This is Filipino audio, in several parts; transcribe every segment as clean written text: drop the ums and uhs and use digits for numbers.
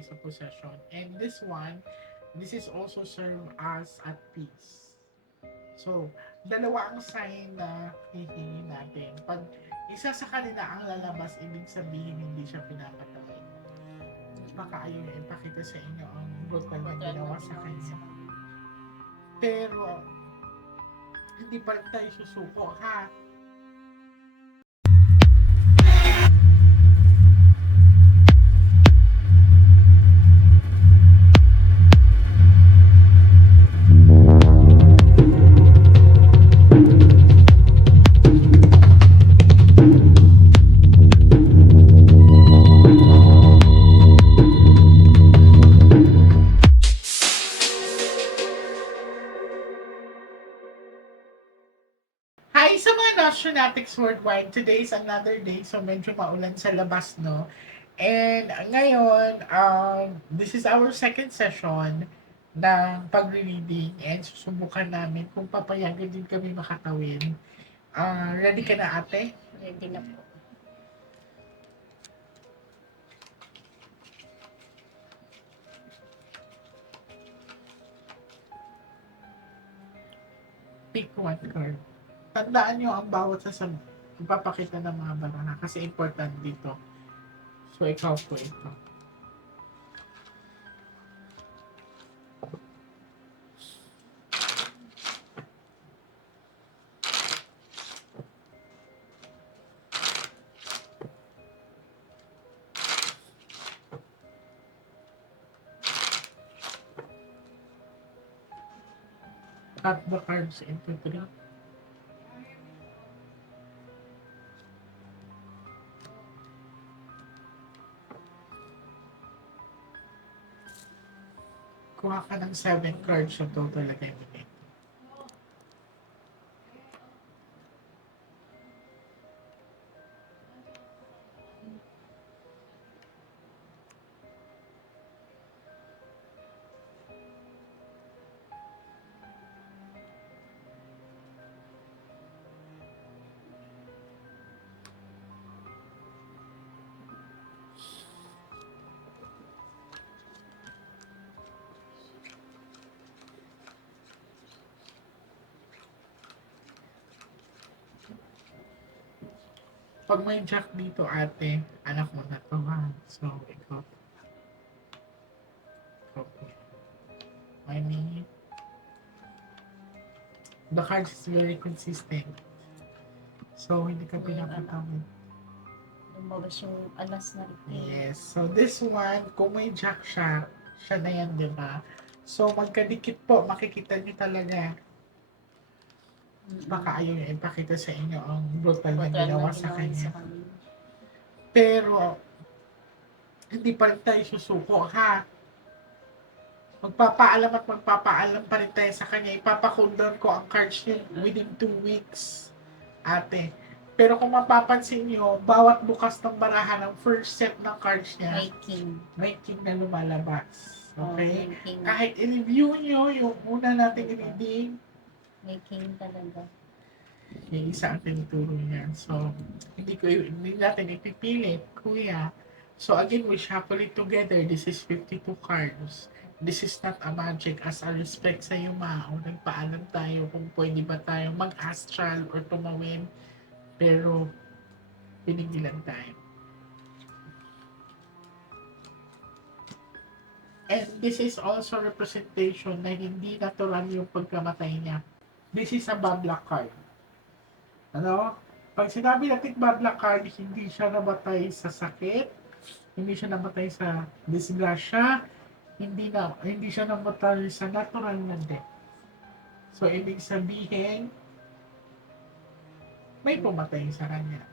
place of possession. And this is also serve as at peace. So, dalawa ang sign na hihingi natin. Pag isa sa kanila ang lalabas, ibig sabihin hindi siya pinapatawid. Baka ayaw niya ipakita sa inyo ang brutal na ginawa sa kanya. Pero, hindi pa rin tayo susuko, ha? Hi sa mga Nationatics Worldwide. Today is another day, so medyo maulan sa labas, no? And ngayon, this is our second session ng pagre-reading and susubukan namin kung papayagan din kami makatawin. Ready ka na, ate? Ready na po. Pick one card. Tandaan nyo ang bawat ipapakita ng mga baraha kasi important dito. So, ikaw po ito. Cut the cards into three. Kuha ka ng 7 cards yung total na gamit. Pag may jack dito, ate, anak mo na to, ha? So, ikaw. Okay. I mean, the card is very consistent. So, hindi ka pinapatawid. Lumabas yung alas na rin. Yes. So, this one, kung may jack siya, siya na yan, di ba? So, magkadikit po, makikita niyo talaga. Baka ayaw niya ipakita sa inyo ang brutal na ginawa sa kanya. Pero, hindi pa rin tayo susuko, ha? Magpapaalam at magpapaalam pa rin tayo sa kanya. Ipapacool down ko ang cards niya within 2 weeks, ate. Pero kung mapapansin niyo, bawat bukas ng barahan ng first set ng cards niya, may king na lumalabas. Okay? Kahit i-review niyo yung una nating reading, may king talaga. yung isa ang tinuturo niya. So, hindi natin ipipilit, kuya. So, again, we shuffle it together. This is 52 cards. This is not a magic. As a respect sa iyo, nagpaalam tayo kung pwede ba tayo mag-astral or tumawin. Pero, pinigilan tayo. And this is also representation na hindi natural yung pagkamatay niya. This is a bad luck card. Ano? Pag sinabi natin bad luck card, hindi siya namatay sa sakit, hindi siya namatay sa disgrasya, hindi siya namatay sa natural na death. So, ibig sabihin, may pumatay sa kanya.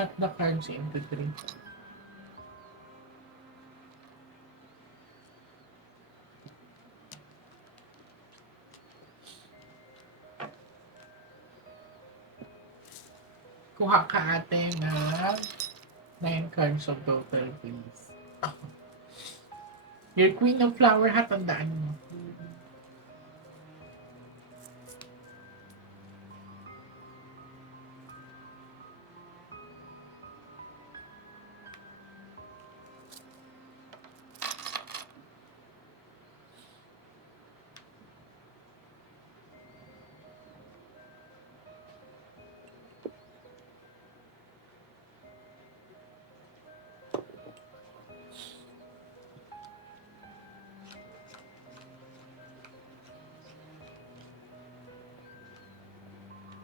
Cut the cards into three. Kuha ka ate ng 9 cards of total, please. Your Queen of Flower ha, tandaan mo.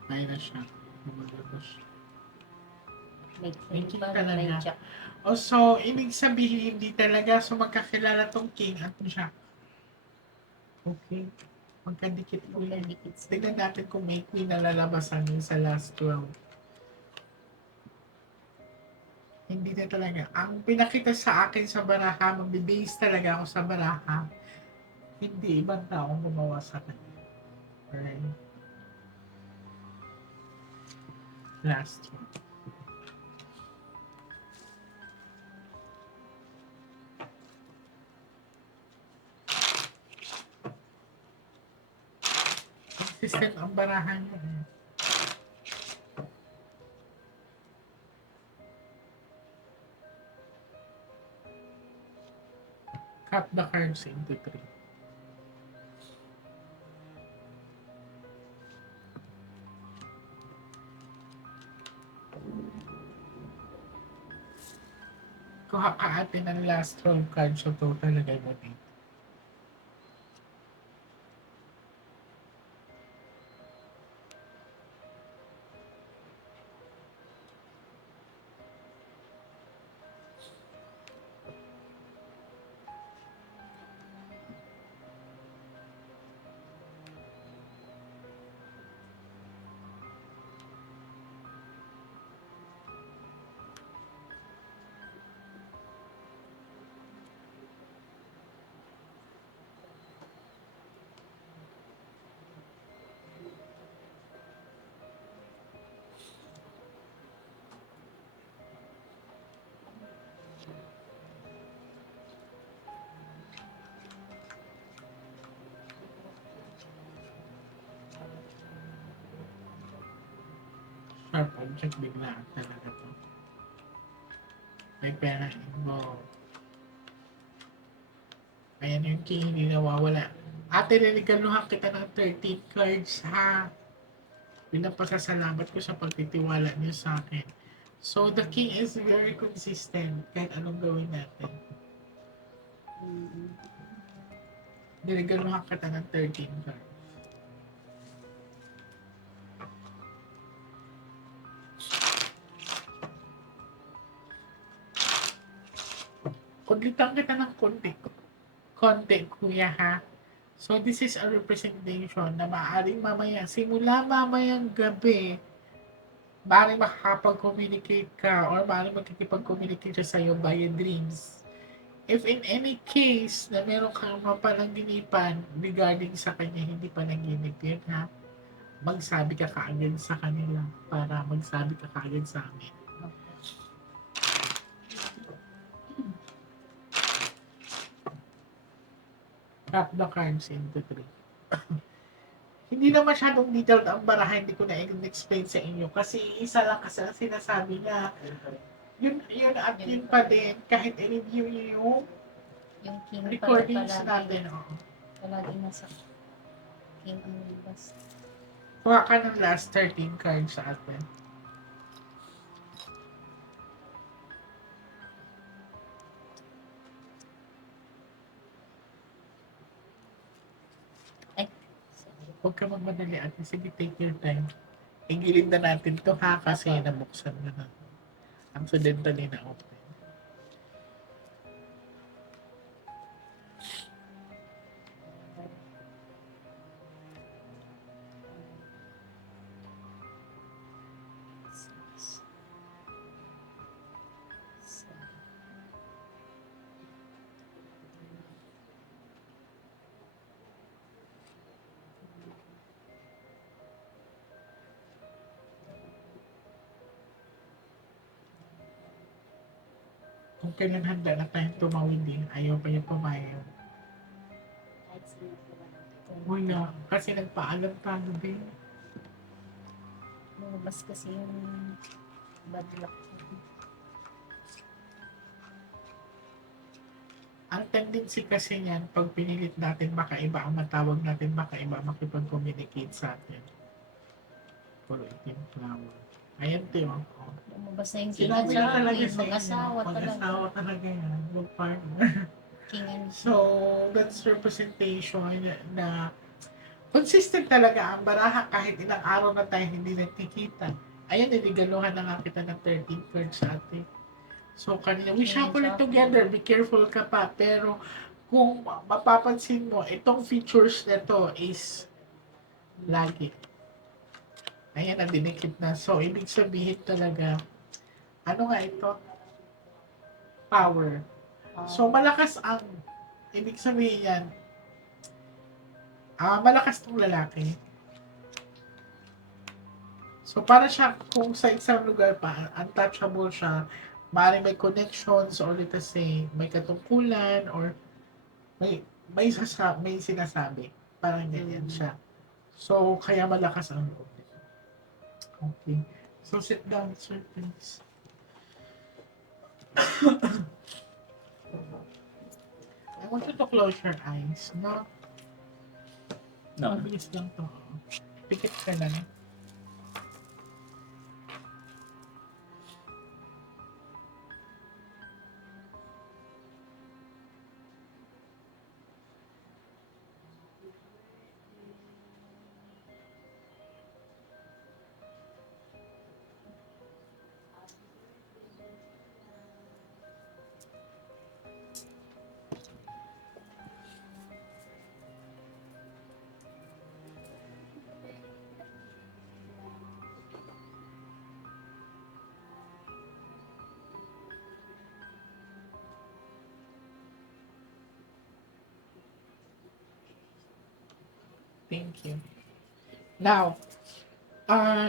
Kaya na siya. Lumalabas. May May king king pa, talaga. may jack. O so, ibig sabihin, hindi talaga. So, magkakilala tong king at jack. Okay. Magkadikit ko yan. Magkadikit sila. Tignan natin kung may queen na lalabasan yun sa last 12. Hindi na talaga. Ang pinakita sa akin sa baraha, magbibase talaga ako sa baraha. Hindi ibang taong gumawa sa kanya. Alright. Last one. Consistent ang barahan niya. Cut the cards into three. Kuha ka ate ng last 12 cards so total lagay mo dito. Sharp object biglaan talaga to. May pera involved. Ayan yung king, hindi nawawala. Ate, niligaluhan kita ng 13 cards ha. Pinapasasalamat ko sa pagtitiwala niyo sa akin. So, the king is very consistent kahit anong gawin natin. Niligaluhan kita ng 13 cards. Kulitan kita ng konti. Konti, kuya ha. So, this is a representation na maaaring mamaya, simula mamayang gabi, maaaring makakapag-communicate ka or maaaring magkikipag-communicate siya sa'yo via dreams. If in any case na meron kang mapanaginipan regarding sa kanya, hindi pa naginip yun ha, magsabi ka kaagad sa kanila para magsabi ka kaagad sa amin. Cut the cards into three. Hindi na masyadong detailed ang baraha, hindi ko na explain sa inyo kasi isa lang kasi ang sinasabi niya. Yun at yun pa din, kahit i-review niyo Yung king yung pala recordings palagi, natin. Oo. palagi nasa king ang libas. Kuha ka ng last 13 cards sa atin. Ay, Huwag ka magmadali at sige, take your time. Igilid na natin to ha kasi nabuksan na na. Accidentally na open. kung kailan handa na tayong tumawid din, ayaw pa niya pumayag. Wala, kasi nagpaalam tayo din. Lumabas kasi yung bad luck. Ang tendency kasi niyan, pag pinilit natin, baka iba ang matawag natin, baka iba makipag-communicate sa atin. Puro itim flower. Ayan, Tio. Oh. Lumabas na yung king Sinabi na at talaga queen. sa inyo, Mag-asawa talaga. mag-asawa talaga yan, yung partner. King and So, that's representation na consistent talaga ang baraha kahit ilang araw na tayo hindi nagkikita. Ayan, niligaluhan na nga kita ng 13 cards sa atin. So, kanina, we shuffle it together. Be careful ka pa. Pero, kung mapapansin mo, itong features na to is lagi. Ayan, ang dinikit na. So, ibig sabihin talaga, ano nga ito? Power. So, malakas ang, ibig sabihin yan, malakas tong lalaki. So, para siya, kung sa isang lugar pa, untouchable siya, maaaring may connections, or let us say, may katungkulan, or may sinasabi. Parang ganyan siya. So, kaya malakas ang loob. Okay. So, sit down, sir, please. I want you to close your eyes, no? No. Mabilis lang to. Pikit ka lang. Thank you. Now,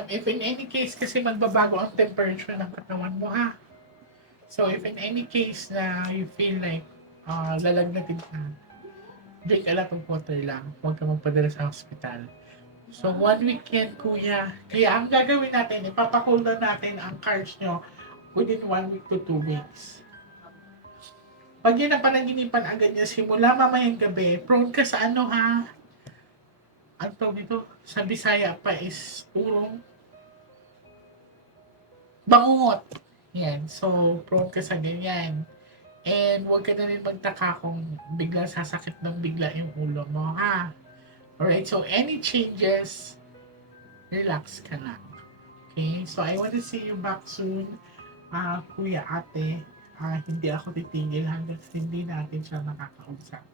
if in any case kasi magbabago ang temperature ng katawan mo, ha? So, if in any case na you feel like lalagnatin ka, drink a lot of water lang. Huwag ka magpadala sa hospital. So, 1 week yan, kuya. Kaya ang gagawin natin, ipapacool na natin ang cards nyo within 1 week to 2 weeks. Pag yun ang panaginipan agad niya, simula mamayang gabi, prone ka sa ano, ha? Ang tawag nito, sa Bisaya pa is urong bangungot. Yan. So, prone ka sa ganyan. And huwag ka na rin magtaka kung bigla sasakit ng bigla yung ulo mo, ha? Alright, so any changes, relax ka lang. Okay? So, I want to see you back soon. Kuya, ate, hindi ako titigil hanggang hindi natin siya makakausap.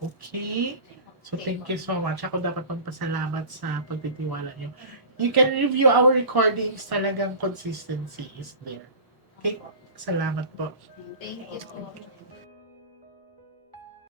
Okay? So, thank you so much. Ako dapat magpasalamat sa pagtitiwala niyo. You can review our recordings. Talagang consistency is there. Okay? Salamat po. Thank you po.